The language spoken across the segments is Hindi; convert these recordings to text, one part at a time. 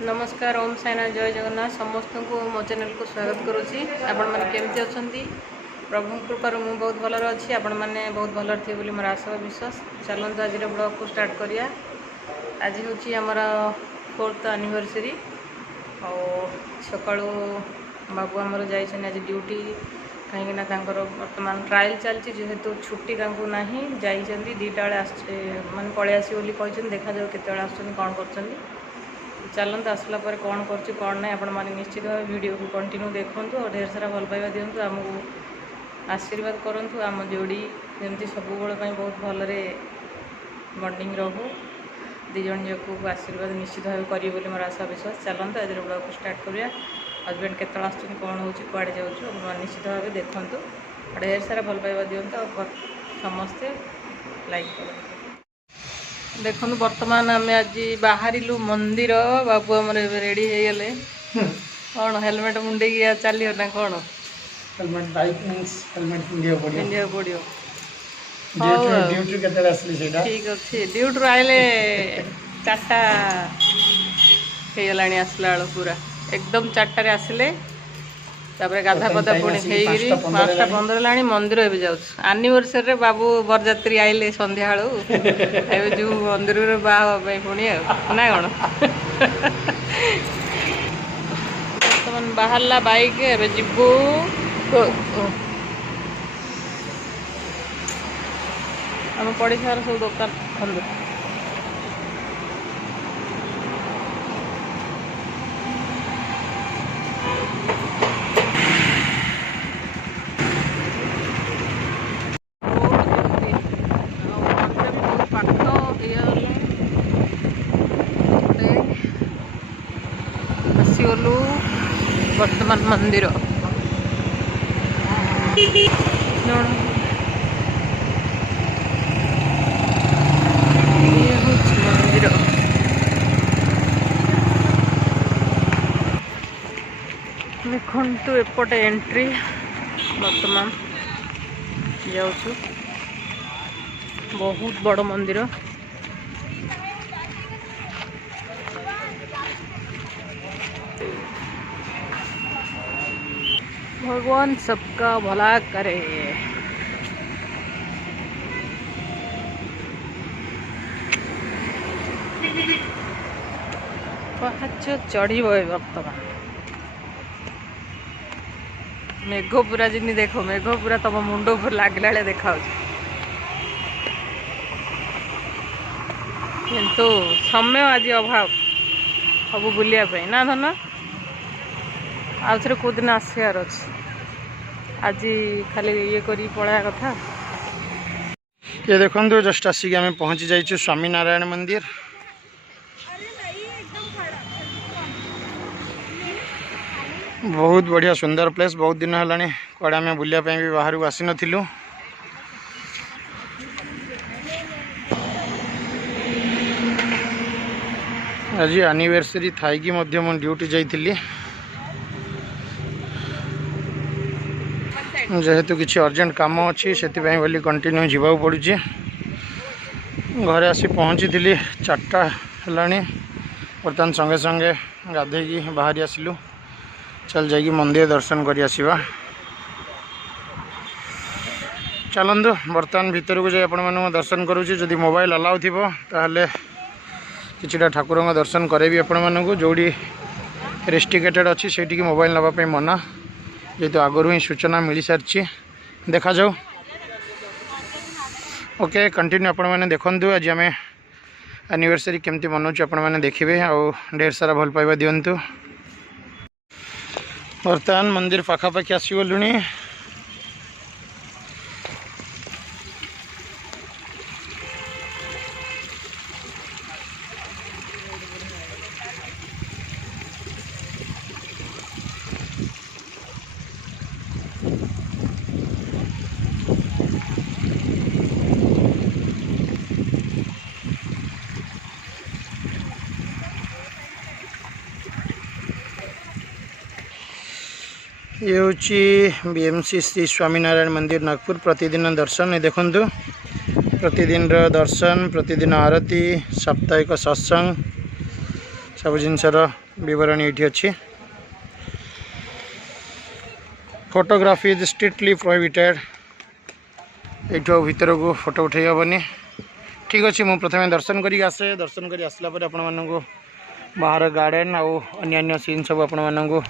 नमस्कार ओम साईनाथ जय जगन्नाथ समस्त को मो चैनल को स्वागत करुँची आपण मैंने केमती अच्छा प्रभु कृपार मु बहुत भलर अच्छी आपण मैंने बहुत भलर थे बोली मोर आशा विश्वास चलते आज ब्लॉग को स्टार्ट करिया। आज हूँ आमर 4th एनिवर्सरी सकाळु बाबू आमर जाइछन आज ड्यूटी कहीं बर्तमान ट्रायल चलती जेहेतु छुट्टी ना जाइछन 2टा बेले माने पलि आसी बोली कहते देखा जाऊ केते आसुन कौन कर चलते आसला पर कौन कर ना आपण मैंने निश्चित भाव वीडियो को कंटिन्यू देखूँ और ढेर सारा भल पाइबा दिंतु आमको आशीर्वाद करूँ आम जोड़ी जमी सब बहुत भलरे बॉन्डिंग रहू दिजन जाक आशीर्वाद निश्चित भाव करी बोली मोर आशा विश्वास। चलते आज ब्लॉग को स्टार्ट करिया। हजबैंड केतल आसुन कौन हो कुआड़े जाऊँ निश्चित भाव देखूँ ढेर सारा भल पाइबा दिंतु और समस्ते लाइक करूँ। देखो बर्तमान आम आज बाहरिलु मंदिर बाबू आम रेडी हो गले कौन हेलमेट मुंडे चलियो ना कौन हेलमेट बाइक मींस हेलमेट पिंडिया पड़ो ड्यूटी केते आसली सेटा ठीक अच्छे ड्यूटी आइले 4टा हो गलानी आसला बेल पूरा एकदम 4टा रे आसिले तापर गाधा पदा पुणी 5:15 लानी मंदिर ए जाऊँ एनिवर्सरी बाबू बरजात्री आइले संध्या बेलू जो मंदिर बाहा पुणी ना कौन बर्तमान बाहरला बाइक ए जीवु आम पड़ोसार सब दुकान बंद आसीगलु वर्तमान मंदिर मंदिर देखु एपटे एंट्री वर्तमान जाऊँ बहुत बड़ मंदिर भगवान सबका भला करे। पाहाच चढ़ बर्तमान मेघ पूरा जिन देख मेघ पूरा तुम मुंड ऊपर लगला देखा किंतु समय आज अभाव सब बुलिया ना धन आउ थे कौ दिन आसार अच्छे आज खाली ये करी पड़ा कथा। ये देखो जस्ट आसिक आम पहुँची जाइए स्वामीनारायण मंदिर बहुत बढ़िया सुंदर प्लेस बहुत दिन है कड़े आम बुलापी भी बाहर को आसी नथिलु आज एनिवर्सरी थाई कि मु ड्यूटी जाइली जेहेतु किसी अर्जेंट काम अच्छी से बोली कंटिन्यू जावा पड़ू घरे आसी पहुँची थी 4टा है बर्तमान संगे संगे गाधे बाहरी आसलु चल जाइए मंदिर दर्शन कर आसवा। चलतु बर्तमान भीतर को जाए आपण मानक दर्शन करुँची जदि मोबाइल अलाउ थी ताहले किछिटा ठाकुर दर्शन करेबी आपण मानक जोड़ी रेस्ट्रिकेटेड अच्छी से मोबाइल नापी मना जेहेतु आगु ही सूचना मिल सारी देखा जाऊ। ओके कंटिन्यू आपण मैंने देखु आज आम एनिवर्सरी केमती मनाऊँ आपण मैंने देखिए आउ ढेर सारा भल पाइबा दिंतु। बर्तमान मंदिर पाखापाखि आसीगलुणी ये हूँ बीएमसी श्री स्वामीनारायण मंदिर नागपुर प्रतिदिन दर्शन ये देखु प्रतिदिन दर्शन प्रतिदिन आरती साप्ताहिक सत्संग सब जिनसर बरणी ये अच्छी। Photography is strictly prohibited. ये भीतर को फोटो उठे हेनी। ठीक अच्छे मुझे प्रथम दर्शन करी आसे। दर्शन कर आसला आपण मानू बाहर गार्डन आउ अन्य सीन सब आपण मानू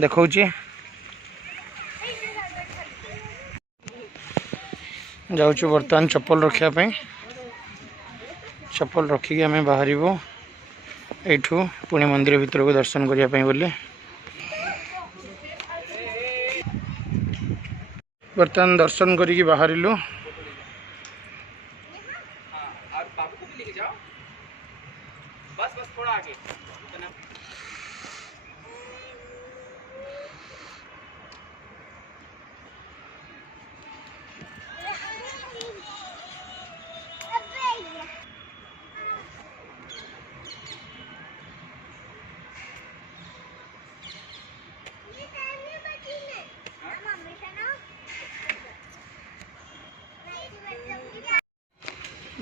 देखा। जाऊँ बर्तमान चप्पल रखापी। चप्पल रखिकी आम बाहर यू पुणे मंदिर भीतर को दर्शन करने बोली। बर्तमान दर्शन करी बाहरिलु।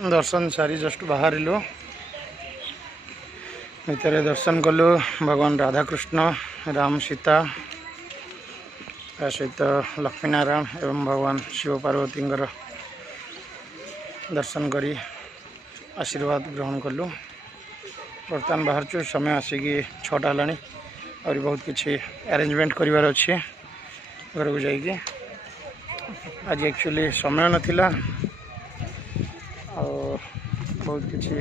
दर्शन सारी जस्ट बाहरिलु। भीतर दर्शन कलु भगवान राधाकृष्ण राम सीता सहित लक्ष्मीनारायण एवं भगवान शिव पार्वती दर्शन करी आशीर्वाद ग्रहण कलु। बर्तमान बाहर चु समय आसिकी 6टा है और बहुत किसी अरेंजमेंट करार अच्छे घर को जाइए। आज एक्चुअली समय नाला और बहुत किसी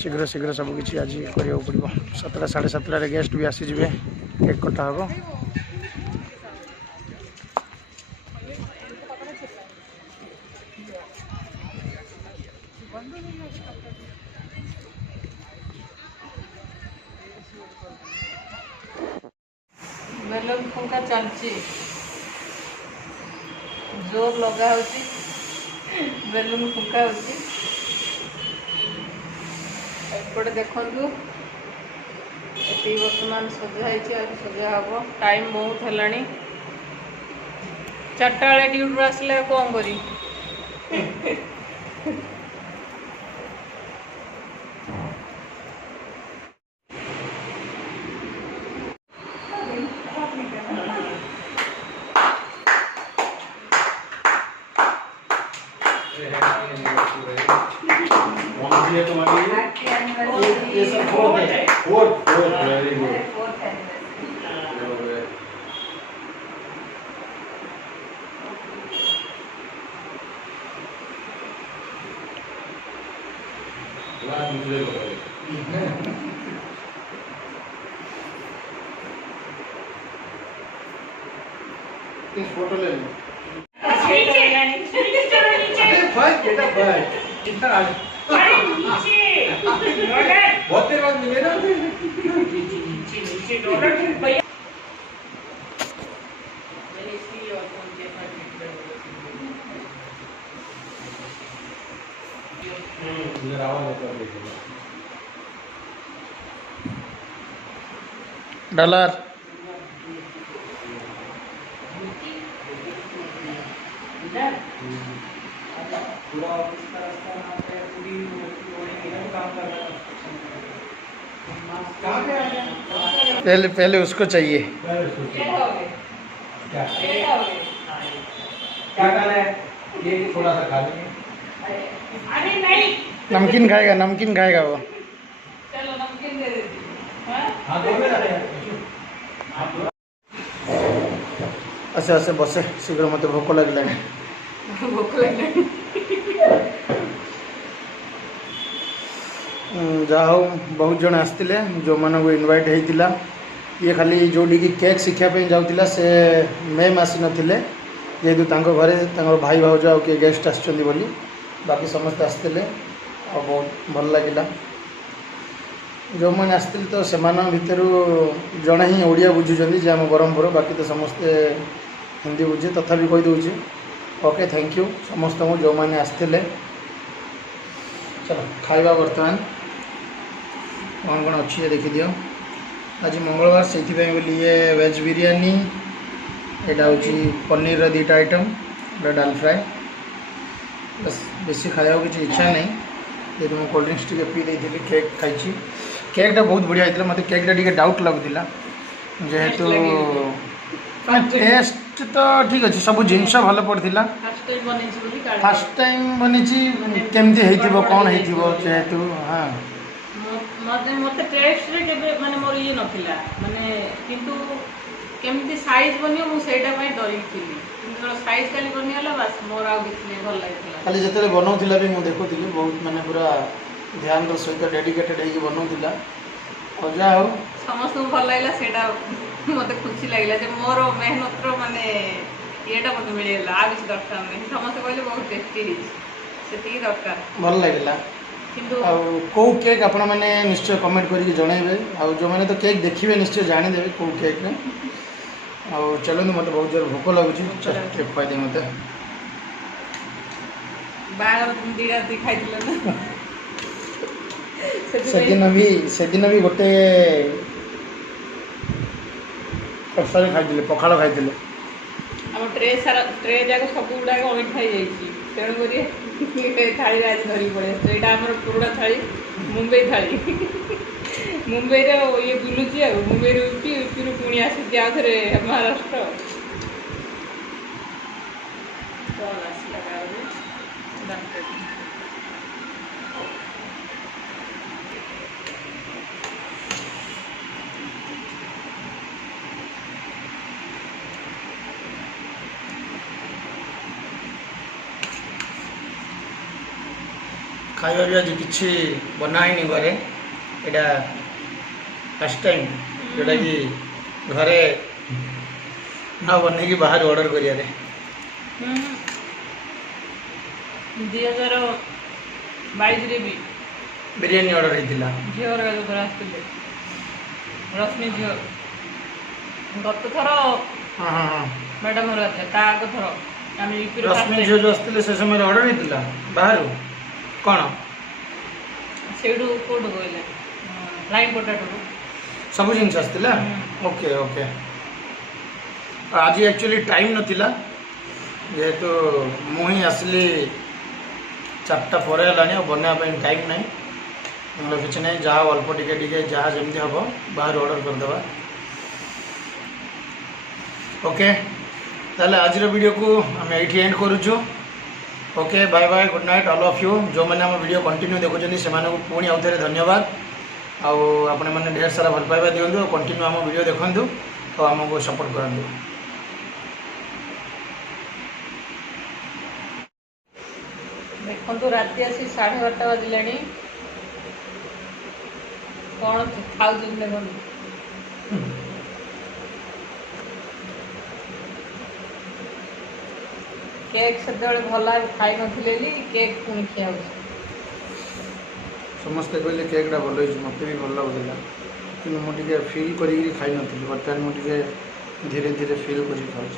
शीघ्र शीघ्र सब किसी आज करा पड़ो। 7टा 7:30 गेस्ट भी आसीजे। केक कटा हम। बेलून फुंका चलची जोर लगा होची। बेलून फुंका होची। एपटे देखंतु एटी वर्तमान सजा सजा हम। टाइम बहुत है। 4टा बेले ड्यूटी आसले कौन करी। ये सब फोर्थ वेरी गुड। फोटो ले लो। बहुत देर बाद मिले ना। डॉलर पहले पहले उसको चाहिए। क्या खाना है? ये थोड़ा सा खा लेंगे। अरे नहीं, नमकीन खाएगा। नमकीन खाएगा वो। चलो नमकीन दे देती। हाँ दो में अच्छा अच्छा बसे शीघ्र मत भोक लगे। भोक लगे जहा बहुत जन आसते जो मान को इनवाइट होता। ये खाली जोटी की केक शिखापी जाऊला से मैम आसी नथिले जेहेतु घरे भाई भाज आ किए गेस्ट आसछंती बोली। बाकी समस्त आसते और बहुत भल लगिला। जो मैंने आसते तो से भितर जड़े ही ओडिया बुझुंट जे आम ब्रह्मपुर। बाकी तो समस्ते हिंदी बुझे तथापि कहीदे। ओके थैंक यू समस्त को जो मैंने आसते। चलो खाइबा बर्तमान कौन कौन अच्छी देखी दियो। आज मंगलवार से बोली ये वेज बिरयानी यहाँ हूँ पनीर 2टा आइटम डाल फ्राए बस बेसी खाया किसी इच्छा नहीं ये तो कोल्ड ड्रिंक्स टी पी देती केक खाई केकटा बहुत बढ़िया होता मत केकटा टी डाउट लगुला जेहेतु टेस्ट तो ठीक अच्छे सब जिनस भल पड़ा फास्ट टाइम बनी केमती कौन जेहेतु हाँ मत टेस्ट रे केबे माने मोर ये नथिला माने किंतु केमती साइज बनियो मु सेटा पय डरी थिली किंतु साइज खाली बनियाला बस मोर आ किछले भल लागिला खाली जतले बनौथिला भी मु देखुथिली बहुत माने पूरा ध्यान रो सहित डेडिकेटेड हेकी बनौथिला और जा हो समस्त भल लागिला सेटा मते खुशी लागिला जे मोर मेहनत रो माने एटा मते मिलेला आ किछ दरकार नै समस्त कहले बहुत टेस्टी हिच सेती दरकार भल लागिला कौ केक आपण मैंने निश्चय कमेंट करके जनइबे जो मैंने तो केक देखिए निश्चय जानीदेवे कौ केक में चलो मत बहुत जोर भोक लगुच केक पाई मत सेदिन भी गोटे कषार खाई पखाड़ खाई ट्रे सारा ट्रे जाक सब गुड़ा अमिट खाई जाइए तेणुक थाली आज धरिक पड़े यहाँ आम पुराणा थाली मुंबई थाली मुंबई ये बुलूची मुंबई यूपी यूपी रू पुणी आसी आउे महाराष्ट्र कौन आसला खाଇବା ବି ଆଜି କିଛି ବନା ହେଇନି ଘରେ ଏଇଟା ଫାର୍ଷ୍ଟ ଟାଇମ୍ ଯେଉଁଟାକି ଘରେ ନ ବନେଇକି ବାହାରୁ ଅର୍ଡ଼ର କରିବାରେ 2022 ବି ବିରିୟାନୀ ଅର୍ଡ଼ର ହେଇଥିଲା ଝିଅର ଯେତେବେଳେ ଆସିଥିଲେ ରଶ୍ମି ଝିଅ ଗତ ଥର ହଁ ହଁ ହଁ ମ୍ୟାଡ଼ାମ ଆସିଥିଲେ ତା ଆଗ ଥର ଆମେ ରଶ୍ମି ଝିଅ ଯେଉଁ ଆସିଥିଲେ ସେ ସମୟରେ ଅର୍ଡ଼ର ହେଇଥିଲା ବାହାରୁ कौन सेडू कोड कहले लाइन पोटाटो सब जिन आसला ओके ओके आज एक्चुअली टाइम नथिला जेहेतु मुही आसली 4टा पर है बनवा टाइम ना किसी ना जहाँ अल्प टिके जहाँ जमी हम बाहर ऑर्डर करदे ओके ताले आज वीडियो को आम ये एंड करुचु okay bye bye good night all of you जो मैंने आम वीडियो कंटिन्यू देखुं से पुणी आउ थे धन्यवाद आपण मैंने ढेर सारा भल पाइबा दिंतु कंटिन्यू आम वीडियो देखु और आमको सपोर्ट करूँ देखो राति आसी 12:30 बजले कौन खाऊ देखो केक से भल खाई नथिले केक पुणी खिया समस्ते कहले केकटा भल मत भी भल लगुला कि मुझे फिल कर खाई नी बर्तमान मुझे धीरे धीरे फिल कर खाऊँ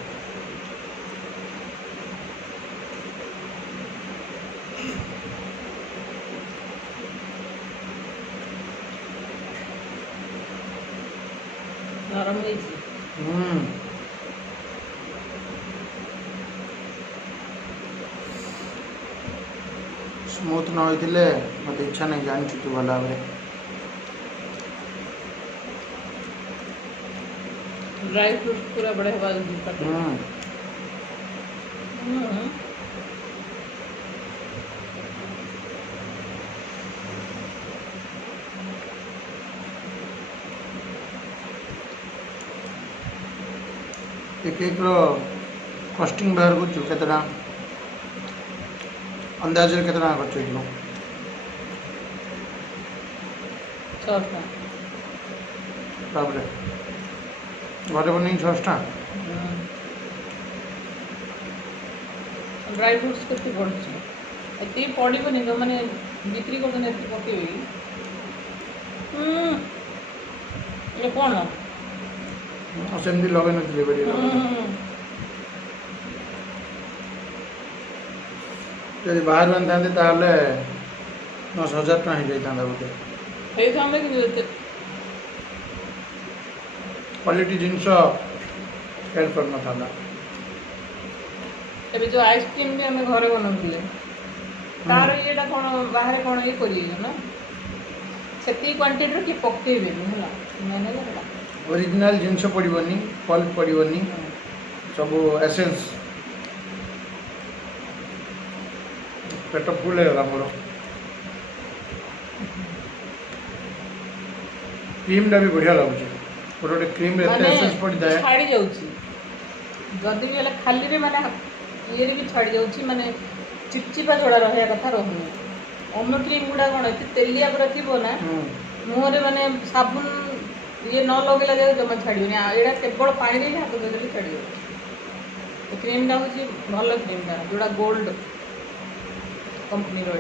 नरम स्मूथ न होते मत इच्छा नहीं जानी तू भल भाव ड्राई फ्रूट पूरा बढ़िया केक कस्टिंग बाहर कर अंदाज के खर्च हो घर बन 6टा ड्राई फ्रूट्स के पड़े पड़ोनी जो मैंने बिक्री कर पकड़ ये कौन सेमती लगे न जब बाहर आनी था 10,000 टका हो जाता बोलते क्वालिटी जिनस हेल्प कर ना जो आइसक्रीम भी आम घरे बनाते तार ये कौन बाहर कौन ये करिए ना से क्वांटिटी कि पकेबेनी है मैंने ओरिजिनल जिनस पड़ोनी पल्प पड़ोनी सब एसेंस पेट फुल है मोर क्रीम टा भी बढ़िया लगुच गोटे क्रीम एसेंस पड़ जाए छाड़ी जाउची जदि भी खाली रे माने ये भी छाड़ी जाउची माने चिपचिपा जोड़ा रहा कथा रहनी अन्य क्रीम गुड़ा कौन ये तेलिया पूरा थी ना मुहर माने साबुन ये न लगेला जाए जमा छाड़ी यहाँ केवल पानी रे हाथ देदेली छाड़ी क्रीम टा हूँ भल क्रीम टा जोड़ा गोल्ड कंपनी रो